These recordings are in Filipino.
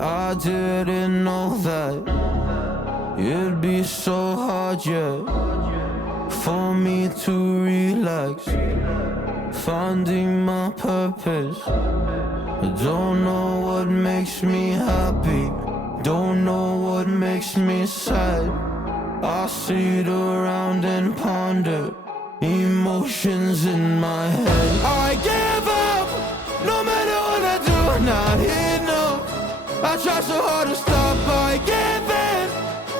I didn't know that it'd be so hard, yeah, for me to relax, finding my purpose. I don't know what makes me happy, don't know what makes me sad. I sit around and ponder emotions in my head. I give up, no matter what I do, not enough. I try so hard to stop, I give in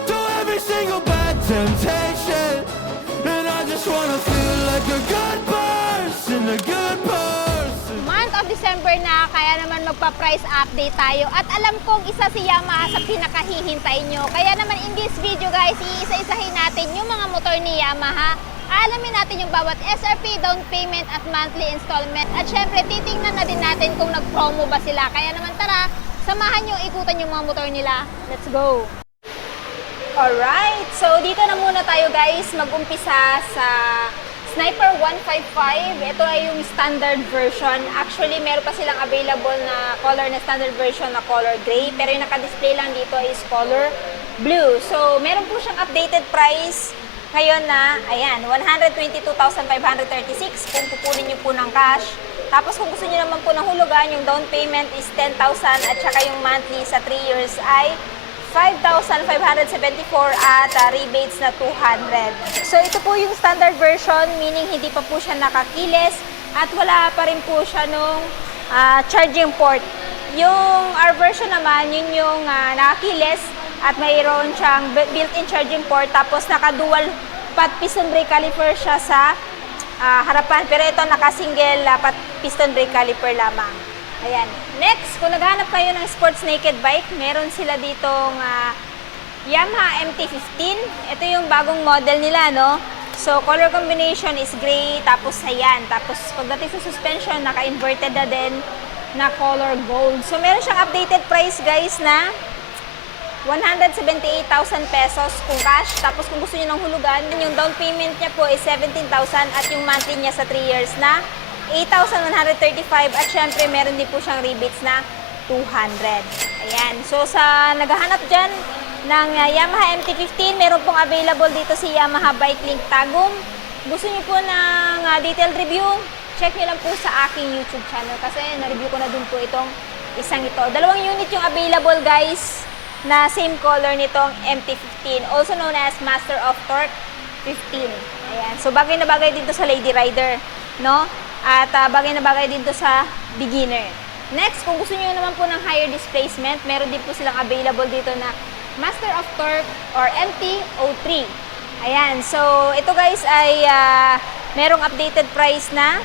to every single bad temptation. And I just wanna feel like a good person, a good person. Month of December na, kaya naman magpa-price update tayo. At alam kong isa si Yamaha sa pinakahihintay nyo. Kaya naman in this video guys, iisa-isahin natin yung mga motor ni Yamaha. Alamin natin yung bawat SRP, down payment at monthly installment. At syempre, titingnan na din natin kung nag-promo ba sila. Kaya naman tara, samahan nyo ikutan yung mga motor nila. Let's go! Alright, so dito na muna tayo guys, mag-umpisa sa Sniper 155. Ito ay yung standard version. Actually, meron pa silang available na color na standard version na color gray. Pero yung naka-display lang dito is color blue. So, meron po siyang updated price ngayon na, ayan, 122,536 kung kukunin nyo po ng cash. Tapos kung gusto nyo naman po ng hulugan, yung down payment is 10,000 at saka yung monthly sa 3 years ay 5,574 at rebates na 200. So ito po yung standard version, meaning hindi pa po siya nakakiles at wala pa rin po siya nung charging port. Yung R version naman, yun yung nakakiles at mayroon siyang built-in charging port tapos naka-dual pat piston brake caliper siya sa harapan. Pero ito naka-single pat piston brake caliper lamang. Ayan. Next, kung naghahanap kayo ng sports naked bike, meron sila ditong Yamaha MT-15. Ito yung bagong model nila, no? So, color combination is gray, tapos ayan. Tapos, pagdating sa suspension, naka-inverted na din na color gold. So, meron siyang updated price, guys, na 178,000 pesos kung cash. Tapos, kung gusto niyo ng hulugan, yung down payment niya po is 17,000 at yung monthly niya sa 3 years na 8,135 at syempre meron din po siyang rebates na 200. Ayan. So sa naghahanap dyan ng Yamaha MT-15, meron pong available dito si Yamaha Bike Link Tagum. Gusto niyo po ng detailed review, check niyo lang po sa aking YouTube channel kasi na-review ko na dun po itong isang ito. Dalawang unit yung available guys na same color nitong MT-15, also known as Master of Torque 15. Ayan. So bagay na bagay dito sa Lady Rider, no? At bagay na bagay dito sa beginner. Next, kung gusto niyo naman po ng higher displacement, meron din po silang available dito na Master of Torque or MT-03. Ayan, so ito guys ay merong updated price na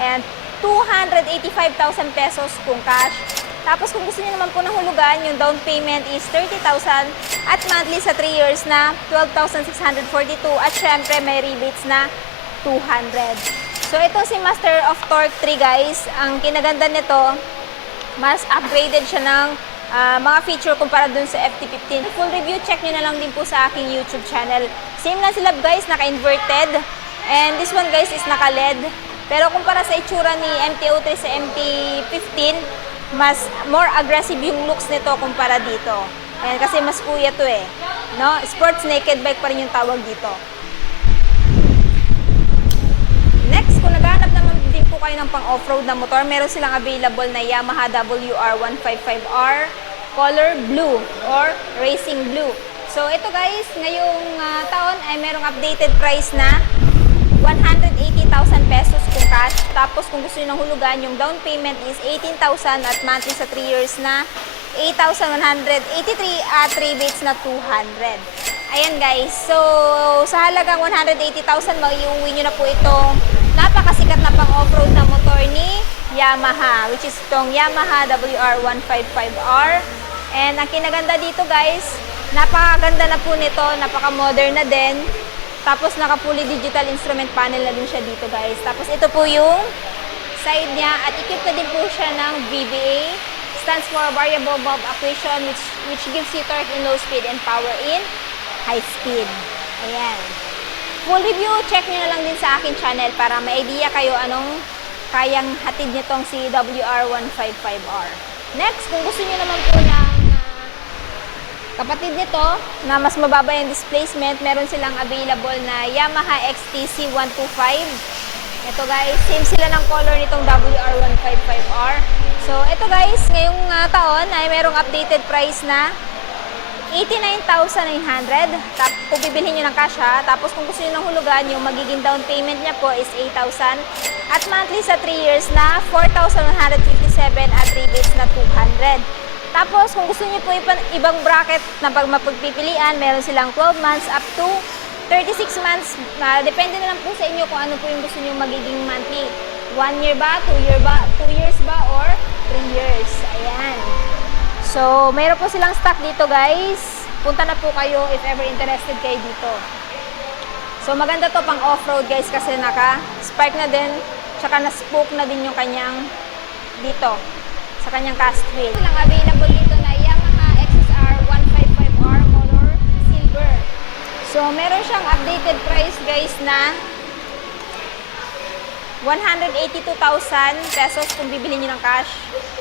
ayan, 285,000 pesos kung cash. Tapos kung gusto niyo naman po ng hulugan, yung down payment is 30,000 at monthly sa 3 years na 12,642 at syempre may rebates na 200. So ito si Master of Torque 3 guys, ang kinaganda nito, mas upgraded siya ng mga feature kumpara dun sa FT15. Full review, check nyo na lang din po sa aking YouTube channel. Same lang sila guys, naka-inverted. And this one guys is naka-LED. Pero kumpara sa itsura ni MT-03 sa MT-15, mas more aggressive yung looks nito kumpara dito. Ayan, kasi mas kuya to eh. No? Sports naked bike pa rin yung tawag dito. Next, kung naghahanap naman din po kayo ng pang-offroad na motor, meron silang available na Yamaha WR155R color blue or racing blue. So ito guys, ngayong taon ay merong updated price na 180,000 pesos kung cash. Tapos kung gusto nyo ng hulugan, yung down payment is 18,000 at monthly sa 3 years na 8,183 at rebates na 200. Ayan guys, so sa halagang 180,000, maiuwi nyo na po itong napakasikat na pang-offroad na motor ni Yamaha, which is itong Yamaha WR155R. And ang kinaganda dito guys, napakaganda na po nito, napaka-modern na din. Tapos naka-fully digital instrument panel na din siya dito guys. Tapos ito po yung side niya at equipped na din po siya ng VBA. Stands for Variable Valve Actuation which gives you torque in low speed and power in high speed. Ayan. Full review, check nyo na lang din sa aking channel para may idea kayo anong kayang hatid nitong si WR155R. Next, kung gusto niyo naman po ng kapatid nito na mas mababa yung displacement, meron silang available na Yamaha XTC 125. Ito guys, same sila ng color nitong WR155R. So ito guys, ngayong taon ay merong updated price na 89,900. Kung bibilhin nyo ng cash ha. Tapos kung gusto nyo ng hulugan, yung magiging down payment niya po is 8,000. At monthly sa 3 years na 4,157 at rebates na 200. Tapos kung gusto niyo po ibang bracket na pag mapagpipilian, meron silang 12 months up to 36 months, depende na lang po sa inyo kung ano po yung gusto nyo magiging monthly. 1 year ba, 2 years ba, or 3 years. Ayan. So, mayroon po silang stock dito guys. Punta na po kayo if ever interested kayo dito. So, maganda to pang off-road guys kasi naka-spark na din, tsaka na-spoke na din yung kanyang dito, sa kanyang cast wheel. Silang available dito na Yamaha XSR 155R color silver. So, meron siyang updated price guys na 182,000 pesos kung bibili niyo ng cash.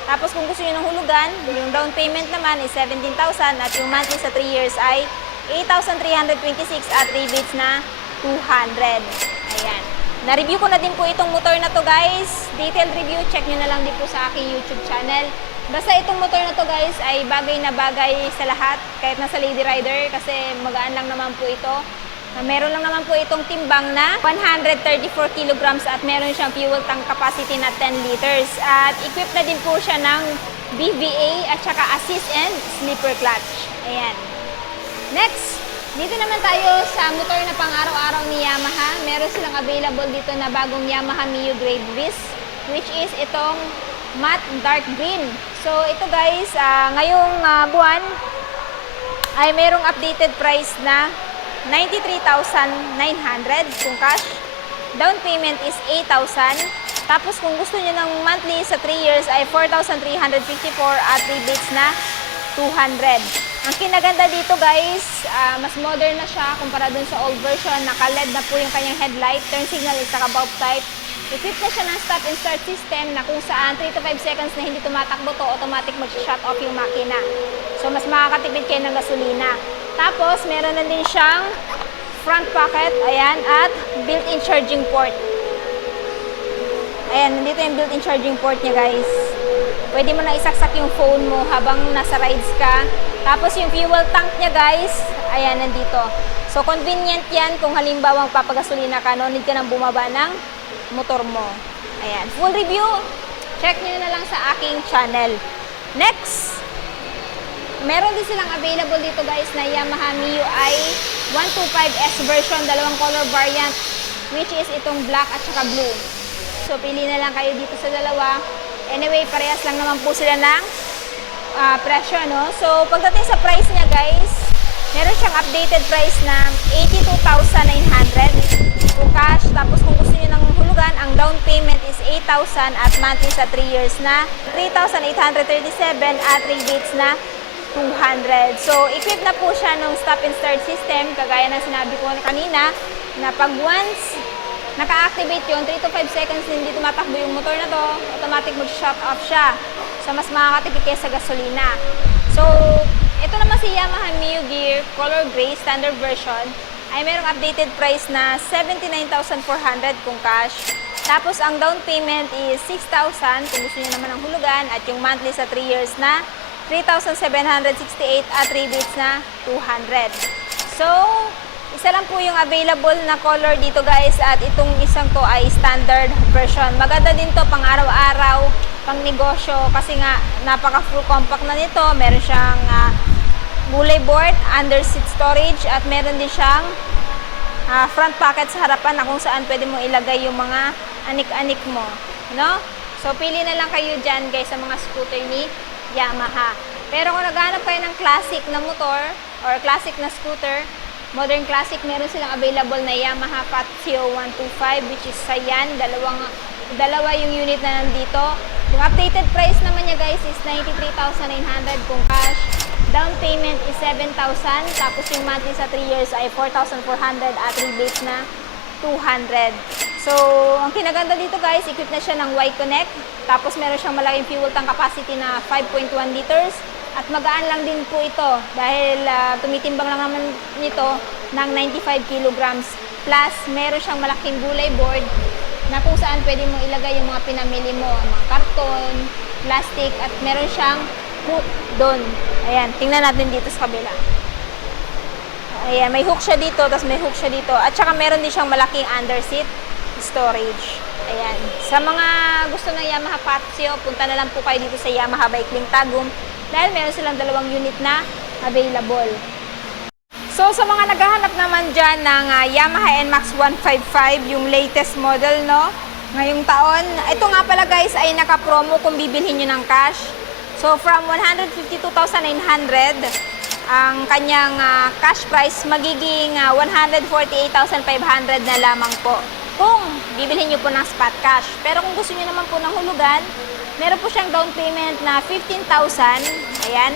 Tapos kung gusto niyo ng hulugan, yung down payment naman is 17,000 at yung monthly sa 3 years ay 8,326 at rebates na 200. Ayan. Na-review ko na din po itong motor na to guys. Detailed review, check nyo na lang din po sa aking YouTube channel. Basta itong motor na to guys ay bagay na bagay sa lahat, kahit nasa Lady Rider kasi magaan lang naman po ito. Meron lang naman po itong timbang na 134 kilograms at meron siyang fuel tank capacity na 10 liters. At equipped na din po siya ng BVA at saka assist and slipper clutch. Ayan. Next, dito naman tayo sa motor na pang-araw-araw ni Yamaha. Meron silang available dito na bagong Yamaha Mio Grade Bliss, which is itong matte dark green. So ito guys, ngayong buwan ay merong updated price na 93,900 kung cash. Down payment is 8,000. Tapos kung gusto niyo ng monthly sa 3 years ay 4,354 at rebates na 200. Ang kinaganda dito guys, mas modern na siya kumpara dun sa old version. Naka-LED na po yung kanyang headlight. Turn signal is naka-bulb type. Equipped na siya ng stop and start system na kung saan 3 to 5 seconds na hindi tumatakbo to, automatic mag-shut off yung makina. So mas makakatipid kayo ng gasolina. Tapos meron na din siyang front pocket, ayan, at built-in charging port. Ayan, nandito yung built-in charging port niya guys. Pwede mo na isaksak yung phone mo habang nasa rides ka. Tapos yung fuel tank niya guys, ayan, nandito. So convenient yan kung halimbawa magpapagasolina ka, no need ka nang bumaba ng motor mo. Ayan, full review, check nyo na lang sa aking channel. Next, meron din silang available dito guys na Yamaha MIUI 125S version, dalawang color variant, which is itong black at saka blue. So pili na lang kayo dito sa dalawa. Anyway, parehas lang naman po sila ng presyo, no? So pagdating sa price niya guys, meron siyang updated price na 82,900 kung cash. Tapos kung gusto niyo ng hulugan, ang down payment is 8,000 at monthly sa 3 years na 3,837 at rebates na 200. So, equipped na po siya ng stop and start system, kagaya ng sinabi ko kanina, na pag once naka-activate yun, 3 to 5 seconds na hindi tumatakbo yung motor na to, automatic mag-shut off siya. So, mas makakatipid kayo sa gasolina. So, ito naman si Yamaha Mio Gear Color Gray Standard Version ay merong updated price na 79,400 kung cash. Tapos, ang down payment is 6,000 kung gusto niyo naman ng hulugan at yung monthly sa 3 years na 3,768 at rebates na 200. So, isa lang po yung available na color dito guys at itong isang to ay standard version. Maganda din to pang araw-araw, pang negosyo kasi nga napaka full compact na nito. Meron siyang gulay board, under seat storage at meron din siyang front pocket sa harapan na kung saan pwede mo ilagay yung mga anik-anik mo, no? So, pili na lang kayo dyan guys sa mga scooter ni Yamaha. Pero kung naghahanap kayo ng classic na motor or classic na scooter, modern classic, meron silang available na Yamaha Patio 125 which is sayan, dalawa yung unit na nandito. Yung updated price naman niya guys is 93,900 kung cash. Down payment is 7,000. Tapos yung monthly sa 3 years ay 4,400 at rebates na 200. So, ang kinaganda dito guys, equipped na siya ng Y-Connect. Tapos meron siyang malaking fuel tank capacity na 5.1 liters. At magaan lang din po ito dahil tumitimbang lang naman nito ng 95 kilograms. Plus, meron siyang malaking gulay board na kung saan pwede mong ilagay yung mga pinamili mo, mga karton, plastic, at meron siyang hook doon. Ayan, tingnan natin dito sa kabila. Ayan, may hook siya dito, tapos may hook siya dito. At saka meron din siyang malaking underseat storage. Ayan. Sa mga gusto ng Yamaha Patio, punta na lang po kayo dito sa Yamaha Bike Link Tagum dahil meron silang 2 unit na available. So, sa mga naghahanap naman dyan ng Yamaha NMAX 155, yung latest model, no? Ngayong taon. Ito nga pala guys ay naka-promo kung bibilhin nyo ng cash. So, from 152,900, ang kanyang cash price magiging 148,500 na lamang po kung bibilhin nyo po ng spot cash. Pero kung gusto nyo naman po ng hulugan, meron po siyang down payment na 15,000. Ayan.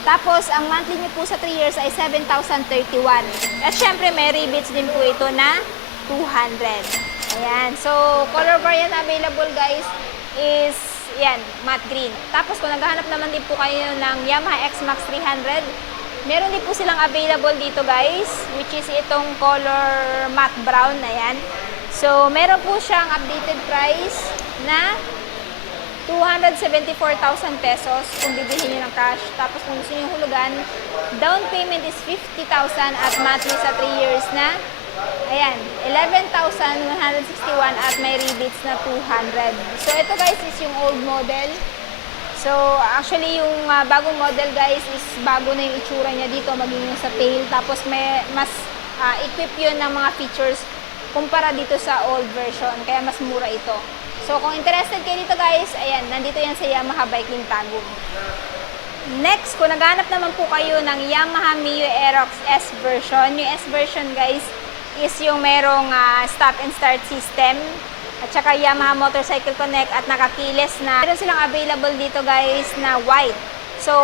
Tapos, ang monthly nyo po sa 3 years ay 7,031. At syempre, may rebates din po ito na 200. Ayan. So, color variant available guys is yan, matte green. Tapos, kung naghahanap naman din po kayo ng Yamaha X-Max 300, meron din po silang available dito guys, which is itong color matte brown. Ayan. So, meron po siyang updated price na 274,000 pesos kung bibilhin nyo ng cash. Tapos kung gusto nyo hulugan, down payment is 50,000 at monthly sa 3 years na, ayan, 11,161 at may rebates na 200. So, ito guys is yung old model. So, actually yung bagong model guys is bago na yung itsura niya dito, maging yung sa tail. Tapos may mas equip yun ng mga features kumpara dito sa old version, kaya mas mura ito. So, kung interested kayo dito guys, ayan, nandito yan sa Yamaha Bike Link Tagum. Next, kung naghanap naman po kayo ng Yamaha Mio Aerox S version, yung S version guys is yung merong stop and start system at saka Yamaha Motorcycle Connect at nakakiles na. Meron silang available dito guys na white. So,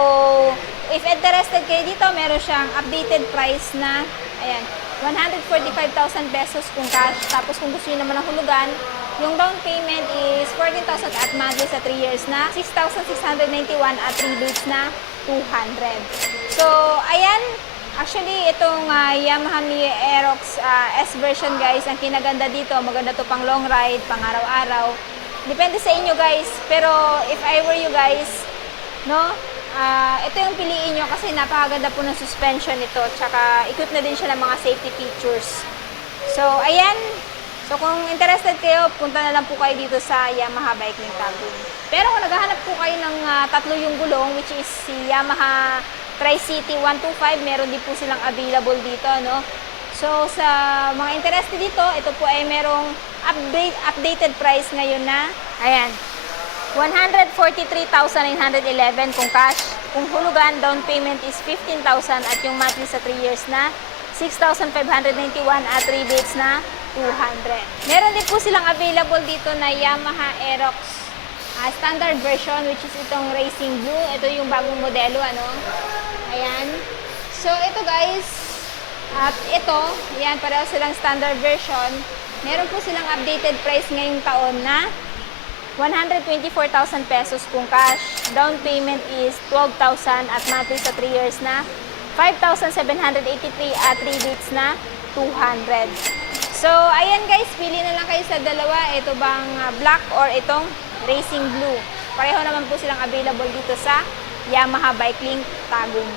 if interested kayo dito, meron siyang updated price na, ayan, 145,000 pesos kung cash. Tapos kung gusto nyo naman ng hulugan, yung down payment is 14,000 at monthly sa 3 years na 6,691 at rebates na 200. So, ayan. Actually, itong Yamaha Mio Aerox S version guys, ang kinaganda dito, maganda to pang long ride, pang araw-araw. Depende sa inyo guys. Pero if I were you guys, no? Ito yung piliin nyo kasi napakaganda po ng suspension nito. Tsaka equip na din siya ng mga safety features. So, ayan. So, kung interested kayo, punta na lang po kayo dito sa Yamaha Bike Link Tagum. Pero kung naghahanap po kayo ng tatlo yung gulong, which is si Yamaha Tri-City 125, meron din po silang available dito, no? So, sa mga interested dito, ito po ay merong updated price ngayon na, ayan, 143,911 kung cash. Kung hulugan, down payment is 15,000 at yung monthly sa 3 years na 6,591 at rebates na 200. Meron din po silang available dito na Yamaha Aerox standard version, which is itong Racing Blue. Ito yung bagong modelo, ano? Ayan. So, ito guys, at ito, ayan, pareho silang standard version. Meron po silang updated price ngayong taon na 124,000 pesos kung cash. Down payment is 12,000 at monthly sa 3 years na 5,783 at rebates na 200. So, ayan guys, pili na lang kayo sa dalawa. Ito bang black or itong Racing Blue. Pareho naman po silang available dito sa Yamaha Bike Link Tagum.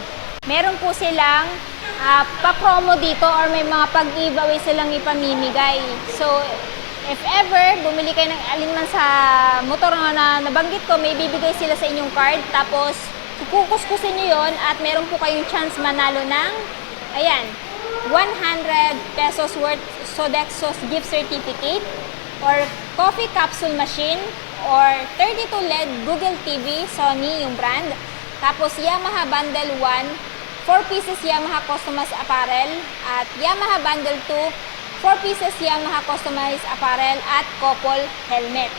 Meron po silang pa-promo dito or may mga pag-giveaway silang ipamimigay. So, if ever, bumili kayo ng alinman sa motor na nabanggit ko, may bibigay sila sa inyong card. Tapos, kukuskusin nyo yun at meron po kayong chance manalo ng, ayan, 100 pesos worth Sodexo gift certificate or coffee capsule machine or 32 LED Google TV, Sony yung brand. Tapos, Yamaha Bundle 1, 4 pieces Yamaha Customized Apparel at Yamaha Bundle 2, 4 pieces Yamaha Customized Apparel at couple helmet.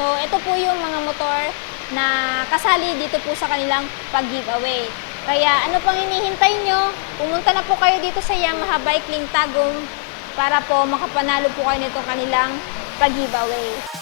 So, ito po yung mga motor na kasali dito po sa kanilang pag-giveaway. Kaya ano pang hinihintay nyo? Pumunta na po kayo dito sa Yamaha Bike Link Tagum para po makapanalo po kayo nitong kanilang pag-giveaway.